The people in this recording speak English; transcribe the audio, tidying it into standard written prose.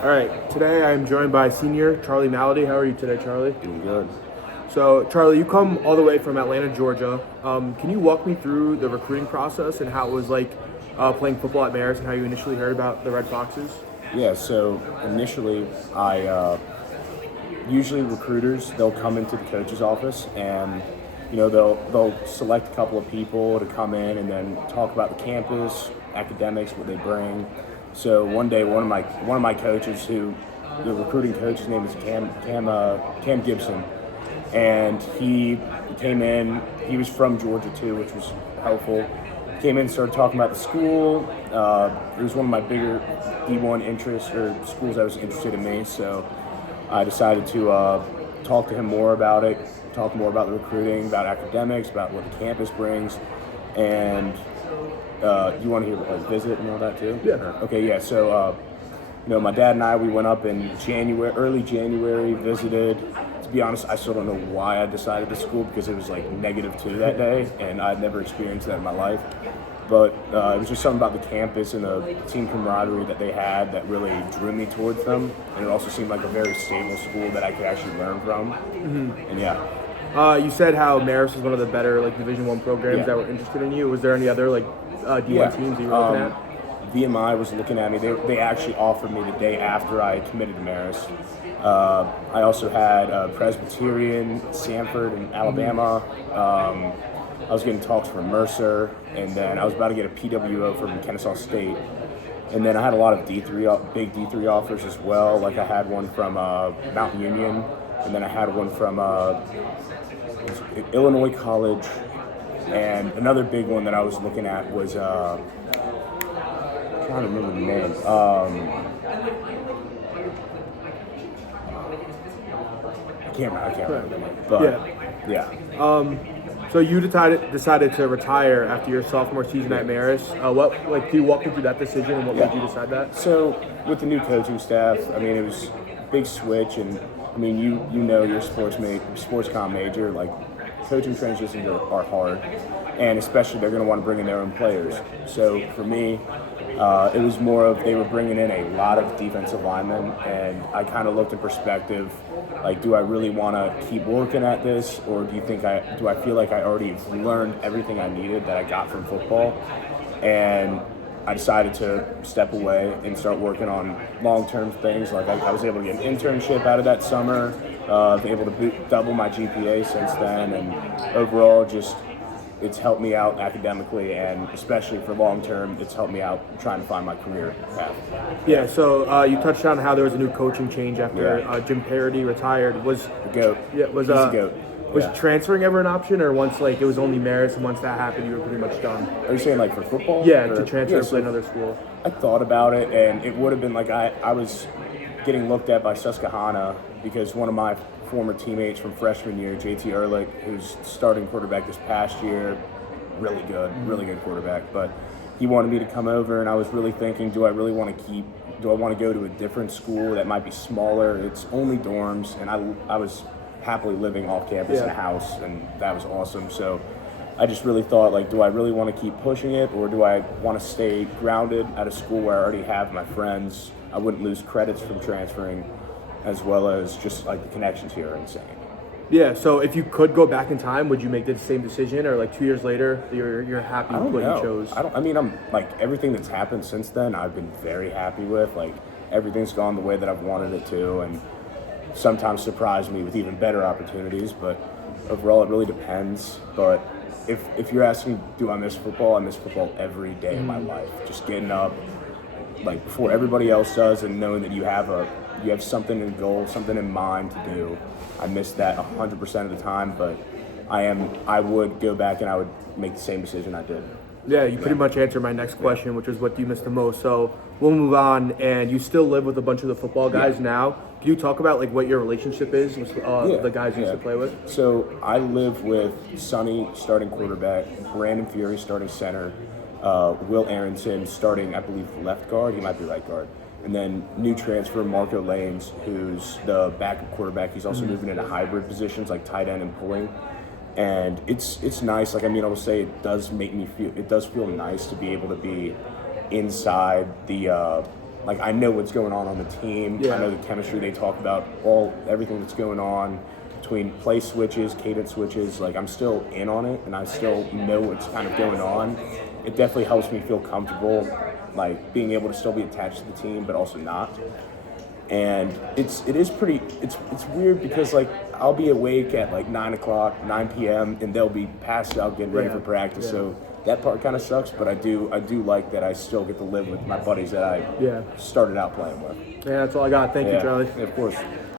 All right, today I'm joined by senior Charlie Malady. How are you today, Charlie? Doing good. So, Charlie, you come all the way from Atlanta, Georgia. Can you walk me through the recruiting process and how it was like playing football at Marist and how you initially heard about the Red Foxes? Yeah, so initially, usually recruiters, they'll come into the coach's office and, they'll select a couple of people to come in and then talk about the campus, academics, what they bring. So one day, one of my coaches, the recruiting coach, his name is Cam Gibson, and he came in. He was from Georgia too, which was helpful. Came in and started talking about the school. It was one of my bigger D1 interests or schools that was interested in me, so I decided to talk to him more about it, talk more about the recruiting, about academics, about what the campus brings, and you want to hear about visit and all that too? Yeah. Okay, yeah. So, my dad and I, we went up in early January, visited. To be honest, I still don't know why I decided to school because it was like -2 that day, and I'd never experienced that in my life. But it was just something about the campus and the team camaraderie that they had that really drew me towards them. And it also seemed like a very stable school that I could actually learn from. Mm-hmm. And yeah. You said how Marist was one of the better Division I programs that were interested in you. Was there any other D1 teams that you were looking at? VMI was looking at me. They actually offered me the day after I committed to Marist. I also had Presbyterian, Sanford, and Alabama. I was getting talks from Mercer, and then I was about to get a PWO from Kennesaw State. And then I had a lot of big D3 offers as well. Like I had one from Mount Union, and then I had one from Illinois College, and another big one that I was looking at was I'm trying to remember the name. I can't remember the name. But yeah. So you decided to retire after your sophomore season at Marist. Can you walk me through that decision and what made you decide that? So with the new coaching staff, it was a big switch, and you're sports comm major, coaching transitions are hard, and especially they're going to want to bring in their own players. So for me, it was more of they were bringing in a lot of defensive linemen, and I kind of looked in perspective, do I really want to keep working at this, or do I feel like I already learned everything I needed that I got from football? And I decided to step away and start working on long-term things. I was able to get an internship out of that summer, able to double my GPA since then, and overall it's helped me out academically, and especially for long-term, it's helped me out trying to find my career path. Yeah, so you touched on how there was a new coaching change after Jim Parody retired. Was the GOAT. Yeah, He's the GOAT. Was transferring ever an option, or once it was only Marist, and once that happened, you were pretty much done? Are you saying for football? Yeah, to transfer and play another school. I thought about it, and it would have been I was getting looked at by Susquehanna because one of my former teammates from freshman year, JT Ehrlich, who's starting quarterback this past year, really good quarterback, but he wanted me to come over, and I was really thinking, do I want to go to a different school that might be smaller? It's only dorms, and I was happily living off campus in a house, and that was awesome. So I just really thought, do I really want to keep pushing it, or do I want to stay grounded at a school where I already have my friends? I wouldn't lose credits from transferring, as well as just the connections here are insane. Yeah, so if you could go back in time, would you make the same decision, or 2 years later, you're happy with what you chose? I'm everything that's happened since then, I've been very happy with. Everything's gone the way that I've wanted it to, and sometimes surprised me with even better opportunities. But overall, it really depends. But if you're asking, do I miss football? I miss football every day of my life. Just getting up before everybody else does, and knowing that you have something in goal, something in mind to do. I miss that 100% of the time, but I would go back and I would make the same decision I did. Yeah, you pretty much answered my next question, which was what do you miss the most? So we'll move on, and you still live with a bunch of the football guys now. Can you talk about what your relationship is with the guys you used to play with? So I live with Sonny, starting quarterback, Brandon Fury, starting center, Will Aronson, starting, I believe, left guard. He might be right guard. And then new transfer, Marco Lanes, who's the backup quarterback. He's also moving into hybrid positions like tight end and pulling. And it's nice. I will say it does feel nice to be able to be inside the like I know what's going on the team. Yeah. I know the chemistry they talk about, everything that's going on between play switches, cadence switches. Like I'm still in on it, and I still know what's kind of going on. It definitely helps me feel comfortable, like being able to still be attached to the team, but also not. And it's weird because like I'll be awake at like 9 p.m. and they'll be passed out getting ready for practice. Yeah. So that part kind of sucks, but I do like that I still get to live with my buddies that I started out playing with. Yeah, that's all I got. Thank you, Charlie. Of course.